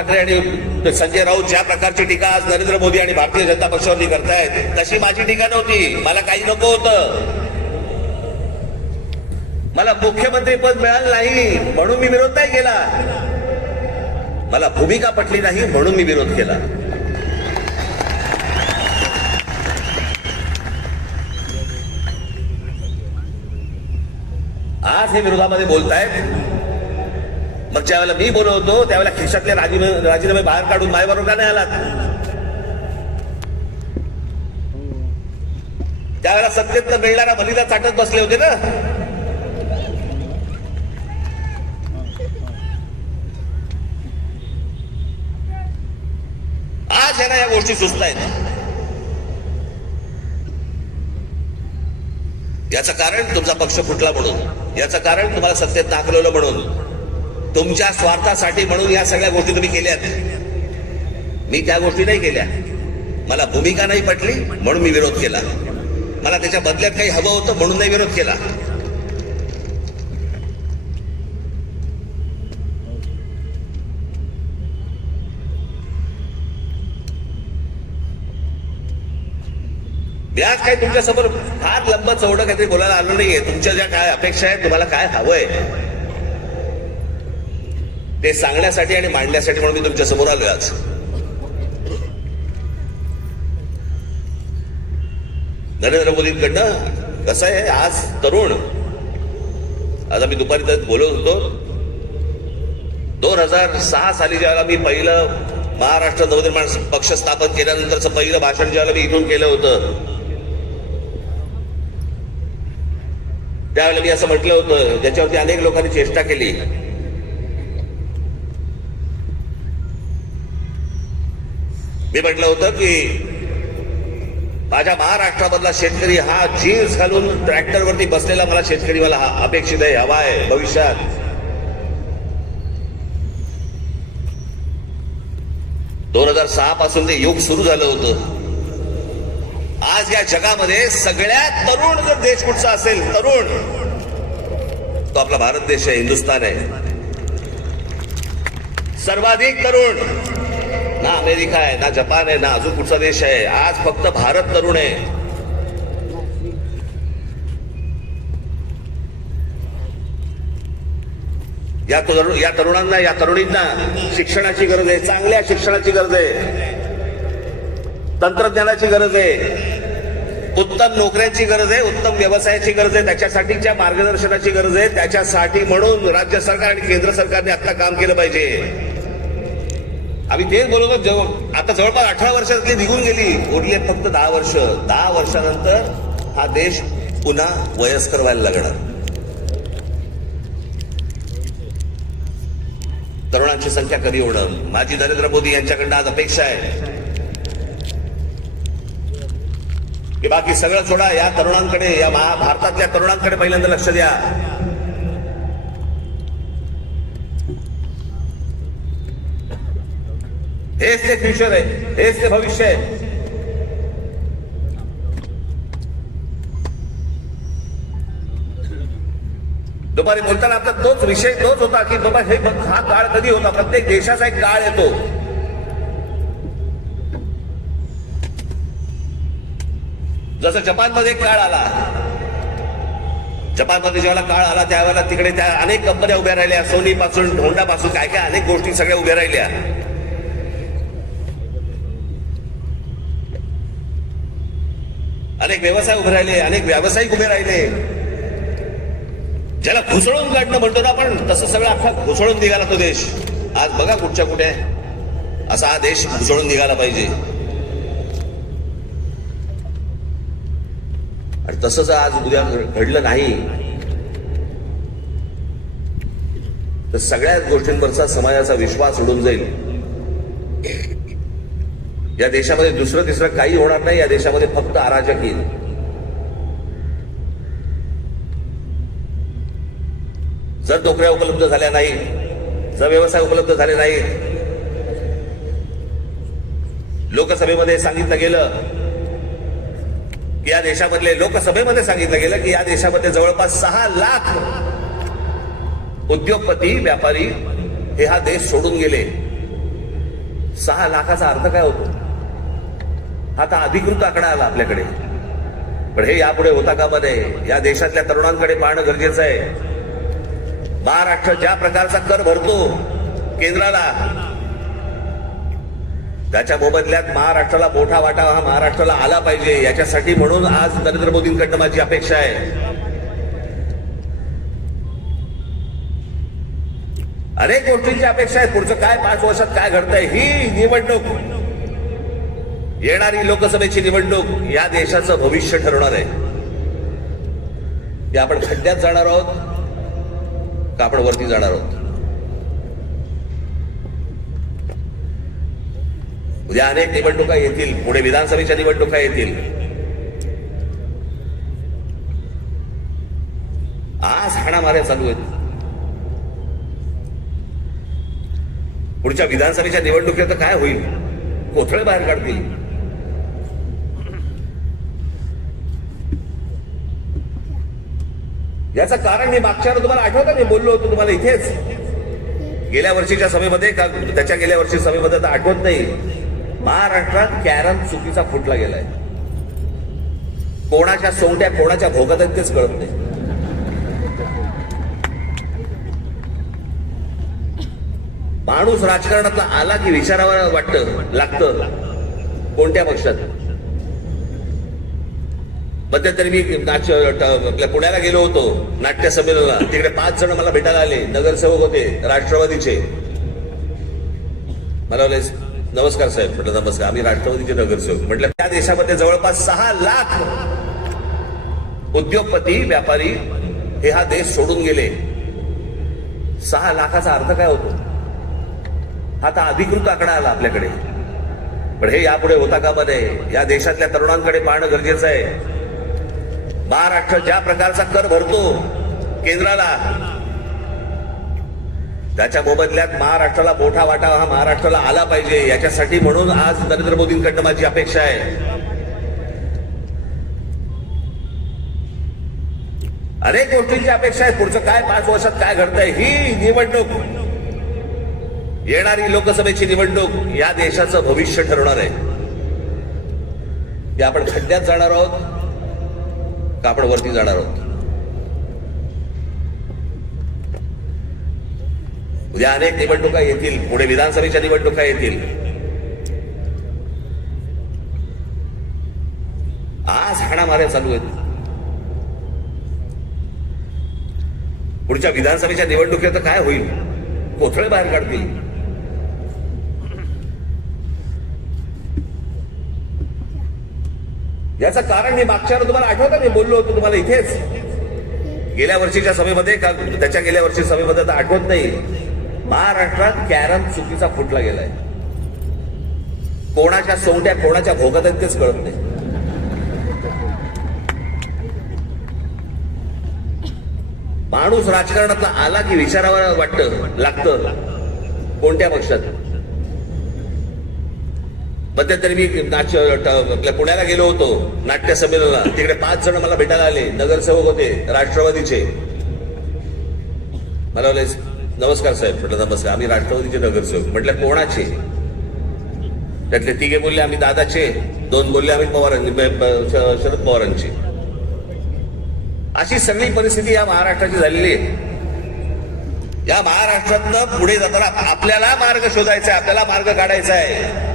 ठाकरे आणि संजय राऊत ज्या प्रकारची टीका आज नरेंद्र मोदी आणि भारतीय जनता पक्षावरती करतायत तशी माझी टीका नव्हती. मला काही नको होतं. मला मुख्यमंत्री पद मिळालं नाही म्हणून मी विरोध नाही केला. मला भूमिका पटली नाही म्हणून मी विरोध केला. आज हे विरोधामध्ये बोलतायत. मग ज्यावेळेला मी बोलत होतो त्यावेळेला खिशातले राजीनामे बाहेर काढून माझ्याबरोबर का नाही आलात? त्यावेळेला सत्तेत मिळणारा बलिदा चाटत बसले होते ना. आज यांना या गोष्टी सुचतायत. याचं कारण तुमचा पक्ष फुटला म्हणून, याचं कारण तुम्हाला सत्तेत नाकारलं म्हणून, तुमच्या स्वार्थासाठी म्हणून या सगळ्या गोष्टी तुम्ही केल्यात. मी त्या गोष्टी नाही केल्या. मला भूमिका नाही पटली म्हणून मी विरोध केला. मला त्याच्या बदल्यात काही हवं होतं म्हणून नाही विरोध केला. यात काही तुमच्यासमोर फार लंब चौडं काहीतरी बोलायला आलं नाहीये. तुमच्या ज्या काय अपेक्षा आहेत, तुम्हाला काय हवंय ते सांगण्यासाठी आणि मांडण्यासाठी म्हणून मी तुमच्या समोर आलोय आज. नरेंद्र मोदींकडनं कसं आहे, आज तरुण, आज आम्ही दुपारी बोलत होतो, 2006 साली ज्यावेळेला मी पहिलं महाराष्ट्र नवनिर्माण पक्ष स्थापन केल्यानंतरचं पहिलं भाषण ज्यावेळेला मी इथून केलं होतं त्यावेळेला मी असं म्हटलं होतं, ज्याच्यावरती अनेक लोकांनी चेष्टा केली. मी म्हटलं होतं की माझ्या महाराष्ट्रामधला शेतकरी हा जीन्स घालून ट्रॅक्टरवरती बसलेला मला शेतकरी मला अपेक्षित आहे, हवा आहे भविष्यात. दोन 2006 पासून ते युग सुरू झालं होतं. आज या जगामध्ये सगळ्यात तरुण जर देश कुठचा असेल, तरुण, तो आपला भारत देश आहे, हिंदुस्थान आहे. सर्वाधिक तरुण ना अमेरिका आहे, ना जपान आहे, ना अजून कुठचा देश आहे. आज फक्त भारत तरुण आहे. या तरुणांना, या तरुणींना शिक्षणाची गरज आहे, चांगल्या शिक्षणाची गरज आहे, तंत्रज्ञानाची गरज आहे, उत्तम नोकऱ्यांची गरज आहे, उत्तम व्यवसायाची गरज आहे, त्याच्यासाठीच्या मार्गदर्शनाची गरज आहे. त्याच्यासाठी म्हणून राज्य सरकार आणि केंद्र सरकारने आता काम केलं पाहिजे. आम्ही तेच बोलतो. आता जवळपास 18 वर्षातली निघून गेली, उरले फक्त 10 वर्ष. 10 वर्षानंतर हा देश पुन्हा वयस्कर व्हायला लागणार. तरुणांची संख्या कमी होणं माझी नरेंद्र मोदी यांच्याकडनं आज अपेक्षा आहे की बाकी सगळं सोडा, या तरुणांकडे, या भारतातल्या तरुणांकडे पहिल्यांदा लक्ष द्या. हेच ते फ्युचर आहे, हेच ते भविष्य आहे. दुपारी बोलताना आपला तोच विषय तोच होता की बाबा हा काळ कधी होता. प्रत्येक देशाचा एक काळ येतो. जसं जपानमध्ये एक काळ आला. जपानमध्ये जेव्हा काळ आला त्यावेळेला तिकडे त्या अनेक कंपन्या उभ्या राहिल्या, सोनी पासून, होंडा पासून, काय काय अनेक गोष्टी सगळ्या उभ्या राहिल्या. अनेक व्यवसाय उभे राहिले, अनेक व्यावसायिक उभे राहिले. ज्याला घुसळून काढणं म्हणतो ना आपण, तसं सगळं अख्खा घुसळून निघाला तो देश. आज बघा कुठच्या कुठे असा हा देश घुसळून निघाला पाहिजे. आणि तसं जर आज उद्या घडलं नाही तर सगळ्याच गोष्टींवरचा समाजाचा विश्वास उडून जाईल. या देशामध्ये दुसरं तिसरं काही होणार नाही. या देशामध्ये फक्त अराजक येईल. जर नोकऱ्या उपलब्ध झाल्या नाही, जर व्यवसाय उपलब्ध झाले नाही, लोकसभेमध्ये सांगितलं गेलं की या देशामधले, लोकसभेमध्ये सांगितलं गेलं की या देशामध्ये जवळपास 6 लाख उद्योगपती, व्यापारी हे हा देश सोडून गेले. 6 लाखाचा अर्थ काय होतो? हा आता अधिकृत आकडा आला आपल्याकडे, पण हे यापुढे होता कामा नये. या देशातल्या तरुणांकडे पाहणं गरजेचं आहे. महाराष्ट्र ज्या प्रकारचा कर भरतो केंद्राला, त्याच्या मोबदल्यात महाराष्ट्राला मोठा वाटा हा महाराष्ट्राला आला पाहिजे. याच्यासाठी म्हणून आज नरेंद्र मोदींकडनं माझी अपेक्षा आहे. अनेक गोष्टींची अपेक्षा आहे. पुढचं काय 5 वर्षात काय घडतंय, ही निवडणूक, येणारी लोकसभेची निवडणूक या देशाचं भविष्य ठरवणार आहे. की आपण खड्ड्यात जाणार आहोत का आपण वरती जाणार आहोत. उद्या अनेक निवडणुका येतील, पुढे विधानसभेच्या निवडणुका येतील. आज हाणामाऱ्या चालू आहेत. पुढच्या विधानसभेच्या निवडणुकीत काय होईल? कोथळे बाहेर काढतील. याचं कारण मी मागच्या तुम्हाला आठवतं, मी बोललो होतो तुम्हाला इथेच गेल्या वर्षीच्या सभेमध्ये का त्याच्या गेल्या वर्षी सभेमध्ये तर आठवत नाही. महाराष्ट्रात कॅरम चुकीचा फुटला गेलाय. कोणाच्या सोंगट्या कोणाच्या भोगात आहेत तेच कळत नाही. माणूस राजकारणातला आला की विचारावं वाटतं लागतं कोणत्या पक्षात. मध्यंतरी मी आपल्या पुण्याला गेलो होतो नाट्य संमेलनाला. तिकडे 5 जण मला भेटायला आले, नगरसेवक होते राष्ट्रवादीचे. मला बोलले नमस्कार साहेब. म्हटलं नमस्कार, आम्ही राष्ट्रवादीचे नगरसेवक. म्हटलं त्या देशामध्ये जवळपास 6 लाख उद्योगपती व्यापारी हे हा देश सोडून गेले. 6 लाखाचा अर्थ काय होतो? हा आता अधिकृत आकडा आला आपल्याकडे, पण हे यापुढे होता कामा नये. या देशातल्या तरुणांकडे पाहणं गरजेचं आहे. महाराष्ट्र ज्या प्रकारचा कर भरतो केंद्राला, त्याच्या मोबदल्यात महाराष्ट्राला मोठा वाटा हा महाराष्ट्राला आला पाहिजे. याच्यासाठी म्हणून आज नरेंद्र मोदींकडनं माझी अपेक्षा आहे. अनेक गोष्टींची अपेक्षा आहे. पुढचं काय 5 वर्षात काय घडतंय, ही निवडणूक, येणारी लोकसभेची निवडणूक या देशाचं भविष्य ठरवणार आहे. की आपण खड्ड्यात जाणार आहोत का आपण वरती जाणार आहोत. उद्या अनेक निवडणुका येतील, पुढे विधानसभेच्या निवडणुका येतील. आज हाणामाऱ्या चालू आहेत. पुढच्या विधानसभेच्या निवडणुकीत काय होईल? कोथळे बाहेर काढतील. याचं कारण मी मागच्या तुम्हाला आठवतं, मी बोललो होतो तुम्हाला इथेच गेल्या वर्षीच्या सभेमध्ये का त्याच्या गेल्या वर्षी सभेमध्ये तर आठवत नाही. महाराष्ट्रात कॅरम चुकीचा फुटला गेलाय. कोणाच्या सोंगट्या कोणाच्या भोगात आहेत तेच कळत नाही. माणूस राजकारणातला आला की विचारावं वाटतं लागतं कोणत्या पक्षात. मध्यंतरी मी आपल्या पुण्याला गेलो होतो नाट्य संमेलनाला. तिकडे 5 जण मला भेटायला आले, नगरसेवक होते राष्ट्रवादीचे. मला बोलले नमस्कार साहेब. म्हटलं नमस्कार, आम्ही राष्ट्रवादीचे नगरसेवक. म्हटलं कोणाचे? त्यातले 3 बोलले आम्ही दादाचे, 2 बोलले आम्ही शरद पवारांचे. अशी सगळी परिस्थिती या महाराष्ट्राची झालेली आहे. या महाराष्ट्रातनं पुढे जाताना आपल्याला मार्ग शोधायचा आहे, आपल्याला मार्ग काढायचा आहे.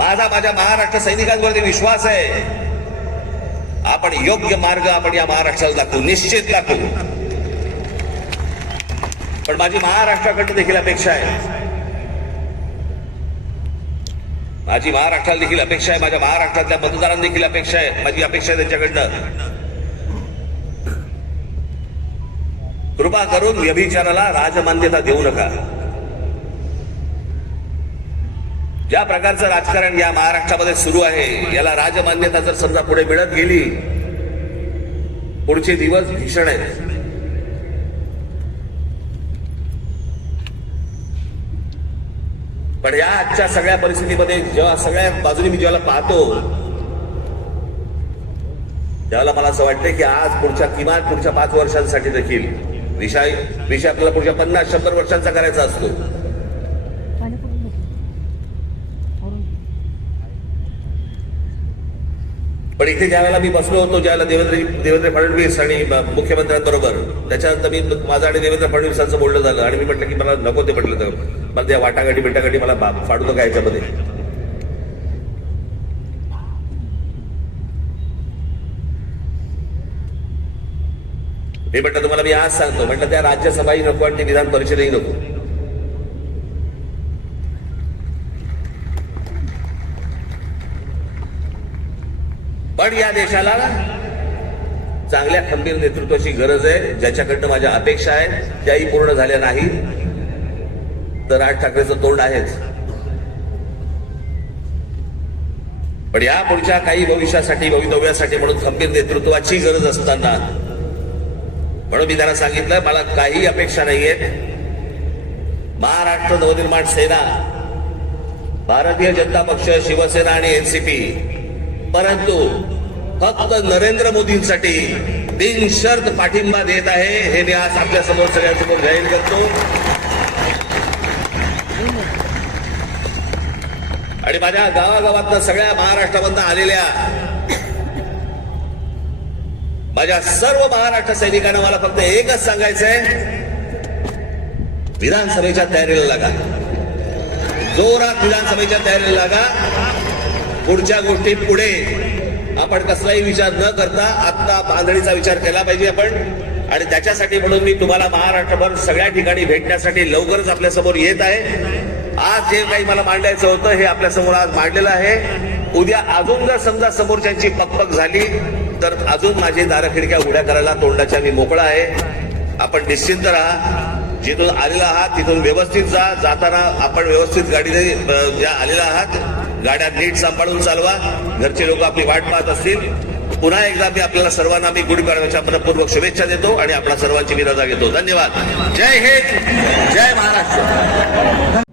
माझ्या महाराष्ट्र सैनिकांवरती विश्वास आहे. आपण योग्य मार्ग आपण या महाराष्ट्राला दाखवू, निश्चित दाखवू. पण माझी महाराष्ट्राकडनं देखील अपेक्षा आहे. माझी महाराष्ट्राला देखील अपेक्षा आहे, माझ्या महाराष्ट्रातल्या मतदारांना देखील अपेक्षा आहे. माझी अपेक्षा आहे त्यांच्याकडनं कृपा करून व्यभिचाराला राजमान्यता देऊ नका. ज्या प्रकारचं राजकारण या महाराष्ट्रामध्ये सुरू आहे याला राजमान्यता जर समजा पुढे मिळत गेली, पुढचे दिवस भीषण आहेत. पण या आजच्या सगळ्या परिस्थितीमध्ये जेव्हा सगळ्या बाजूने मी जेव्हा पाहतो त्यावेळेला मला असं वाटतंय की आज किमान पुढच्या 5 वर्षांसाठी देखील विषय आपल्याला पुढच्या 50-100 वर्षांचा करायचा असतो. पण इथे ज्यावेळेला मी बसलो होतो, ज्यावेळेला देवेंद्र फडणवीस आणि मुख्यमंत्र्यांबरोबर, त्याच्यानंतर मी माझं आणि देवेंद्र फडणवीसांचं बोलणं झालं आणि मी म्हटलं की मला नको ते म्हटलं, तर मला त्या वाटाघाटी मला फाडू नका याच्यामध्ये. मी म्हटलं तुम्हाला मी आज सांगतो, म्हटलं त्या राज्यसभाही नको आणि ती विधान परिषदही नको. पण या देशाला चांगल्या खंबीर नेतृत्वाची गरज आहे, ज्याच्याकडनं माझ्या अपेक्षा आहेत त्याही पूर्ण झाल्या नाही तर राज ठाकरेचं तोंड आहेच. पण या पुढच्या काही भवितव्यासाठी म्हणून खंबीर नेतृत्वाची गरज असताना, म्हणून मी त्यांना सांगितलं मला काही अपेक्षा नाहीयेत. महाराष्ट्र नवनिर्माण सेना, भारतीय जनता पक्ष, शिवसेना आणि एनसीपी, परंतु फक्त नरेंद्र मोदींसाठी बिनशर्त पाठिंबा देत आहे, हे मी आज आपल्या समोर सगळ्यांसमोर जाहीर करतो. आणि माझ्या गावागावातनं सगळ्या महाराष्ट्रामधनं आलेल्या माझ्या सर्व महाराष्ट्र सैनिकांना मला फक्त एकच सांगायचंय, विधानसभेच्या तयारीला लागा, जोरात विधानसभेच्या तयारीला लागा. पुढच्या गोष्टी पुढे आपण कसलाही विचार न करता आत्ता बांधणीचा विचार केला पाहिजे आपण. आणि त्याच्यासाठी म्हणून मी तुम्हाला महाराष्ट्रभर सगळ्या ठिकाणी भेटण्यासाठी लवकरच आपल्या समोर येत आहे. आज जे काही मला मांडायचं होतं हे आपल्या समोर आज मांडलेलं आहे. उद्या अजून जर समजा समोरच्यांची पकपक झाली तर अजून माझी दारं खिडक्या उड्या करायला तोंडाच्या मी मोकळा आहे. आपण निश्चिंत राहा, जिथून आलेला आहात तिथून व्यवस्थित जा. जाताना आपण व्यवस्थित गाडीने ज्या आलेला आहात गाड्या नीट सांभाळून चालवा. घरचे लोक आपली वाट पाहत असतील. पुन्हा एकदा मी आपल्याला सर्वांना मी गुढीपाडव्याच्या मनपूर्वक शुभेच्छा देतो आणि आपल्या सर्वांची मी रजा घेतो. धन्यवाद. जय हिंद, जय महाराष्ट्र.